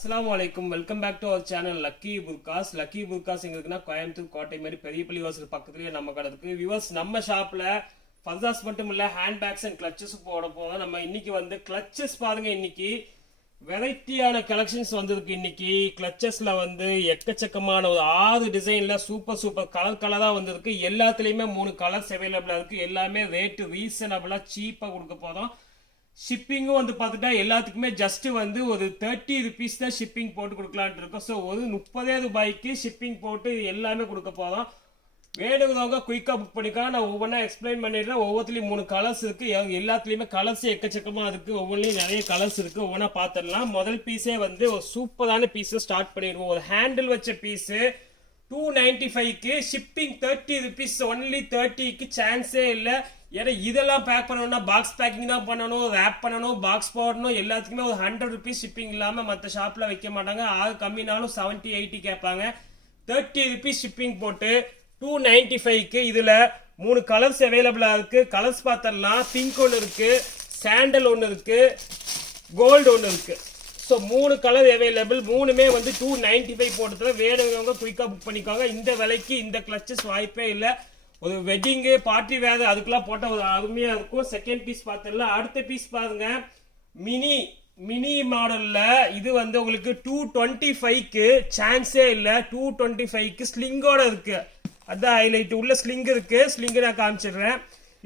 Assalamualaikum. Welcome back to our channel Lucky Burkas. Lucky Burkas எங்களுக்குனா Coimbatore கோட்டை மாதிரி பெரிய பள்ளி வாசல் பக்கத்துலயே நம்ம கடை இருக்கு. வியூவர்ஸ் நம்ம ஷாப்ல ஃபர்தாஸ் மட்டும் இல்ல ஹேண்ட் பேக்ஸ் அண்ட் கிளட்சஸ் போட போறோம். நம்ம இன்னைக்கு வந்து கிளட்சஸ் பாருங்க, இன்னைக்கு வெரைட்டியான கலெக்ஷன்ஸ் வந்திருக்கு. இன்னைக்கு கிளட்சஸ்ல வந்து எக்கச்சக்கமான ஒரு 6 டிசைன்ல சூப்பர் கலரா வந்திருக்கு. எல்லாத்துலயுமே 3 கலர்ஸ் அவைலபிளா இருக்கு. எல்லாமே ரேட் ரீசனபிளா சீப்பா கொடுக்க போறோம். ஷிப்பிங்கும் வந்து பார்த்துட்டா எல்லாத்துக்குமே ஜஸ்ட் வந்து ஒரு 30 ருபீஸ் தான் ஷிப்பிங் போட்டு கொடுக்கலான்ட்டு இருக்கோம். ஸோ ஒரு 30 ரூபாய்க்கு ஷிப்பிங் போட்டு எல்லாமே கொடுக்க போகிறோம். வேணுங்கிறவங்க குயிக்காக புக் பண்ணிக்கலாம். நான் ஒவ்வொன்றா எக்ஸ்பிளைன் பண்ணிடுறேன். ஒவ்வொருத்துலையும் 3 கலர்ஸ் இருக்குது. எல்லாத்துலேயுமே கலர்ஸ் எக்கச்சக்கமாக இருக்குது. ஒவ்வொன்றிலையும் நிறைய கலர்ஸ் இருக்குது. ஒவ்வொன்றா பார்த்துடலாம். முதல் பீஸே வந்து ஒரு சூப்பரான பீஸை ஸ்டார்ட் பண்ணிடுவோம். ஒரு ஹேண்டில் வச்ச பீஸு 295க்கு ஷிப்பிங் 30 ருபீஸ். ஒன்லி 30க்கு சான்ஸே இல்லை. ஏன்னா இதெல்லாம் பேக் பண்ணணும்னா பாக்ஸ் பேக்கிங் தான் பண்ணணும், ரேப் பண்ணணும், பாக்ஸ் போடணும். எல்லாத்துக்குமே ஒரு 100 ருபீஸ் ஷிப்பிங் இல்லாமல் மற்ற ஷாப்பில் வைக்க மாட்டாங்க. ஆறு கம்மினாலும் 70-80 கேட்பாங்க. 30 ருபீஸ் ஷிப்பிங் போட்டு 295க்கு இதில் 3 கலர்ஸ் அவைலபிளாக இருக்குது. கலர்ஸ் பார்த்தரலாம். பிங்க் ஒன்று இருக்குது, சாண்டல் ஒன்று இருக்குது, கோல்டு ஒன்று இருக்குது. So 3 colour available. 3மே வந்து 295 போட்டதில் வேணுங்கிறவங்க குயிக்காக புக் பண்ணிக்கோங்க. இந்த விலைக்கு இந்த கிளச்சஸ் வாய்ப்பே இல்லை. ஒரு வெட்டிங்கு பார்ட்டி வேறு அதுக்கெல்லாம் போட்டால் ஒரு அருமையாக இருக்கும். செகண்ட் பீஸ் பார்த்துடலாம். அடுத்த பீஸ் பாருங்க, மினி மாடலில் இது வந்து உங்களுக்கு 225க்கு சான்ஸே இல்லை. 225க்கு ஸ்லிங்கோட இருக்குது. அதுதான் ஹைலைட். உள்ள ஸ்லிங் இருக்குது. ஸ்லிங்கு நான் காமிச்சிடுறேன்.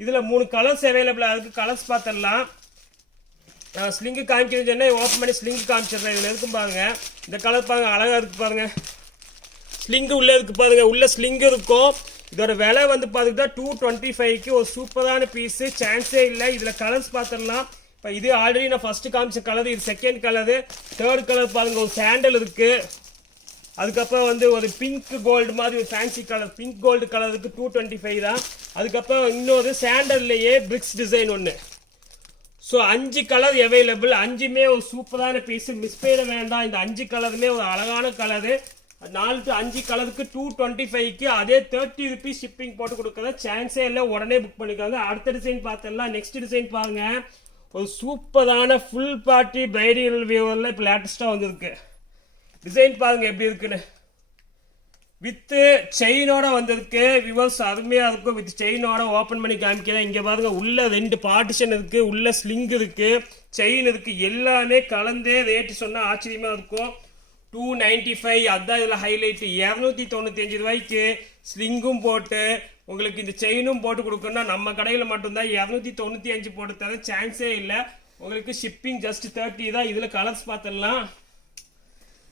இதில் 3 கலர்ஸ் அவைலபிளாக இருக்குது. கலர்ஸ் பார்த்துடலாம். ஸ்லிங்கு காமிக்கிறது சொன்னா ஓப்பன் பண்ணி ஸ்லிங்கு காமிச்சிடுறேன். இதில் இருக்கும் பாருங்க. இந்த கலர் பாருங்க, அழகாக இருக்குது பாருங்க. ஸ்லிங்கு உள்ளே இருக்குது பாருங்க. உள்ள ஸ்லிங்கு இருக்கும். இதோட விலை வந்து பார்த்துக்கிட்டா 225க்கு ஒரு சூப்பரான பீஸு. சான்ஸே இல்லை. இதில் கலர்ஸ் பார்த்துடலாம். இப்போ இது ஆல்ரெடி நான் ஃபர்ஸ்ட் காமிச்ச கலர். இது செகண்ட் கலரு. தேர்ட் கலர் பாருங்க, ஒரு சாண்டல் இருக்குது. அதுக்கப்புறம் வந்து ஒரு பிங்க் கோல்டு மாதிரி ஒரு ஃபேன்சி கலர், பிங்க் கோல்டு கலருக்கு 225 தான். அதுக்கப்புறம் இன்னொரு சாண்டல்லையே பிரிக்ஸ் டிசைன் ஒன்று. So 5 colour available. 5மே ஒரு சூப்பரான பீஸு. மிஸ் பண்ண வேண்டாம். இந்த 5 கலருமே ஒரு அழகான கலரு. 4 to 5 கலருக்கு 225க்கு அதே 30 ருபீஸ் ஷிப்பிங் போட்டு கொடுக்குற சான்ஸே இல்லை. உடனே புக் பண்ணிக்கோங்க. அடுத்த டிசைன் பார்த்துடலாம். நெக்ஸ்ட் டிசைன் பாருங்க, ஒரு சூப்பரான ஃபுல் பார்ட்டி பிரைடல் வியூவரில் இப்போ லேட்டஸ்ட்டாக வந்திருக்கு. டிசைன் பாருங்க எப்படி இருக்குன்னு. வித்து செயினோட வந்திருக்கு. வியூவர்ஸ் அருமையாக இருக்கும். வித் செயினோட ஓப்பன் பண்ணி காமிக்கிறேன். இங்கே பாருங்க, உள்ள 2 பார்ட்டிஷன் இருக்குது, உள்ள ஸ்லிங் இருக்குது, செயின் இருக்குது. எல்லாமே கலந்தே ரேட்டு சொன்னால் ஆச்சரியமாக இருக்கும். 295 அதுதான் இதில் ஹைலைட். 295 ரூபாய்க்கு ஸ்லிங்கும் போட்டு உங்களுக்கு இந்த செயினும் போட்டு கொடுக்கணும்னா நம்ம கடையில் மட்டும்தான் 295 போட்டு தர சான்ஸே இல்லை. உங்களுக்கு ஷிப்பிங் ஜஸ்ட் 30 தான். இதில் கலர்ஸ் பார்த்துடலாம்.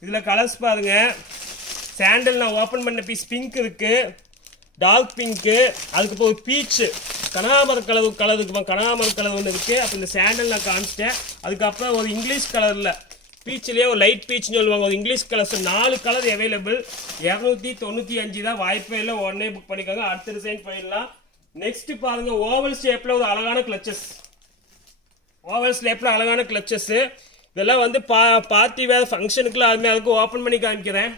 இதில் கலர்ஸ் பாருங்க. சாண்டல் நான் ஓப்பன் பண்ண பீஸ் பிங்க் இருக்குது, டார்க் பிங்க்கு, அதுக்கப்புறம் ஒரு பீச்சு கனகாமர கலருக்கு கனகாமர கலர் ஒன்று இருக்குது. அப்போ இந்த சாண்டல் நான் காமிச்சிட்டேன். அதுக்கப்புறம் ஒரு இங்கிலீஷ் கலரில் பீச்சிலே ஒரு லைட் பீச்னு சொல்லுவாங்க, ஒரு இங்கிலீஷ் கலர்ஸ். 4 colour available. 295 தான். வாய்ப்பே இல்லை. உடனே புக் பண்ணிக்கோங்க. அடுத்த டிசைன் போயிடலாம். நெக்ஸ்ட் பாருங்க, ஓவல் ஷேப்பில் ஒரு அழகான கிளச்சஸ். ஓவல் ஷேப்பில் அழகான கிளச்சஸ். இதெல்லாம் வந்து பார்ட்டி வேறு ஃபங்க்ஷனுக்குலாம் அதுமாதிரி அதுக்கு ஓப்பன் பண்ணி காமிக்கிறேன்.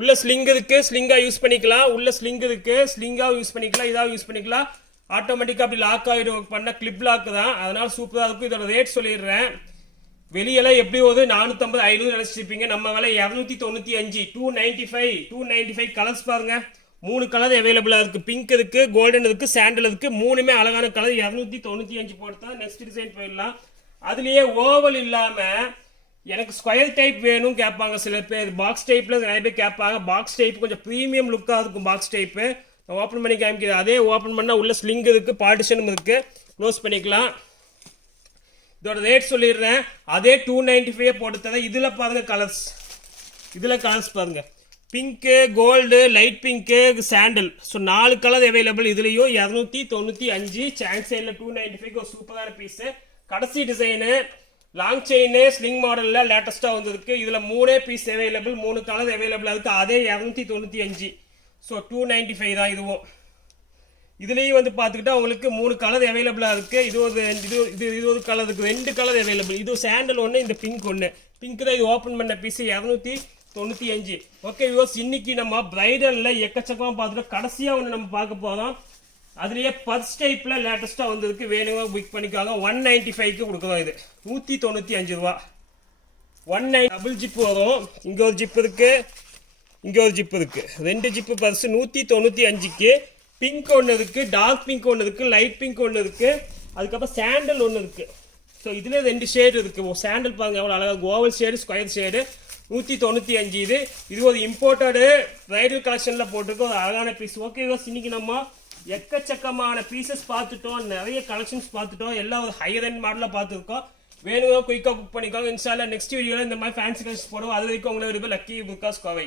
உள்ள ஸ்லிங் இருக்குது, ஸ்லிங்காக யூஸ் பண்ணிக்கலாம். உள்ள ஸ்லிங் இருக்குது, ஸ்லிங்காக யூஸ் பண்ணிக்கலாம், இதாக யூஸ் பண்ணிக்கலாம். ஆட்டோமேட்டிக்காக அப்படி லாக் ஆகிடும். பண்ண கிளிப் லாக் தான். அதனால் சூப்பராக இருக்கும். இதோட ரேட் சொல்லிடுறேன். வெளியெல்லாம் எப்படி ஒரு 450 500 நினைச்சிருப்பீங்க. நம்ம விலை 295. 295 கலர்ஸ் பாருங்க. 3 கலர் அவைலபிளாக இருக்குது. பிங்க் இருக்குது, கோல்டன் இருக்குது, சாண்டல் இருக்குது. 3மே அழகான கலர். 295 போட்டு. நெக்ஸ்ட் டிசைன் போயிடலாம். அதுலேயே ஓவல் இல்லாமல் எனக்கு ஸ்கொயர் டைப் வேணும் கேட்பாங்க சில பேர். பாக்ஸ் டைப்பில் நிறைய பேர் கேட்பாங்க. பாக்ஸ் டைப் கொஞ்சம் ப்ரீமியம் லுக்காக இருக்கும். பாக்ஸ் டைப்பு நான் ஓப்பன் பண்ணி காமிக்கிறேன். அதே ஓப்பன் பண்ணால் உள்ள ஸ்லிங் இருக்குது, பார்ட்டிஷனும் இருக்குது. க்ளோஸ் பண்ணிக்கலாம். இதோட ரேட் சொல்லிடுறேன். அதே 295 போட்டு தரேன். இதில் பாருங்க கலர்ஸ். இதில் கலர்ஸ் பாருங்க, pink, gold, light pink, sandal. So 4 colour available. இதுலேயும் 295 சான்ஸ் இல்லை. 295 ஒரு சூப்பரான பீஸு. கடைசி டிசைனு லாங் செயின் ஸ்லிங் மாடலில் லேட்டஸ்ட்டாக வந்திருக்கு. இதில் 3 பீஸ் அவைலபிள். 3 கலர் அவைலபிளாக இருக்குது. அதே 295. ஸோ 295 தான் இதுவும். இதுலேயும் வந்து பார்த்துக்கிட்டா உங்களுக்கு 3 கலர் அவைலபிளாக இருக்குது. இது ஒரு கலர் இருக்குது. 2 கலர் அவைலபிள். இது சாண்டல் ஒன்று, இந்த பிங்க் ஒன்று. பிங்க் தான். இது ஓப்பன் பண்ண பீஸ் 295. ஓகே வியூவர்ஸ், இன்னைக்கு நம்ம பிரைடலில் எக்கச்சக்கமாக பார்த்துட்டோம். கடைசியாக ஒன்று நம்ம பார்க்க போகிறோம். அதுலேயே பர்ஸ் டைப்பில் லேட்டஸ்ட்டாக வந்திருக்கு. வேணுங்க புக் பண்ணிக்காங்க. 195க்கு கொடுக்குறோம். இது 195 ரூபா. 19 டபுள் ஜிப்பு வரும். இங்கே ஒரு ஜிப் இருக்கு, இங்கே ஒரு ஜிப் இருக்கு. 2 ஜிப்பு பர்ஸ் 195க்கு. பிங்க் ஒன்று இருக்கு, டார்க் பிங்க் ஒன்று இருக்கு, லைட் பிங்க் ஒன்று இருக்கு, அதுக்கப்புறம் சாண்டல் ஒன்று இருக்கு. ஸோ இதில் 2 ஷேடு இருக்கு. சாண்டல் பாருங்க எவ்வளோ அழகாக, ஓவல் ஷேடு, ஸ்கொயர் ஷேடு. 195 இது ஒரு இம்போர்ட்டடு பிரைடல் கலெக்ஷனில் போட்டிருக்க ஒரு அழகான பீஸ். ஓகே இன்னைக்கு நம்ம எக்கச்சக்கமான பீசஸ் பார்த்துட்டோம், நிறைய கலெக்ஷன்ஸ் பார்த்துட்டோம், எல்லாம் ஒரு ஹையர் எண்ட் மாடலில் பார்த்துருக்கோம். வேணுங்க குயிக்காக புக் பண்ணிக்கோங்க. இன்ஷால்லா நெக்ஸ்ட் வீடியோவில் இந்த மாதிரி ஃபேன்சி கலெக்ஷன்ஸ் போடுவோம். அது வரைக்கும் உங்களை விரும்ப லக்கி புர்காஸ் கோவை.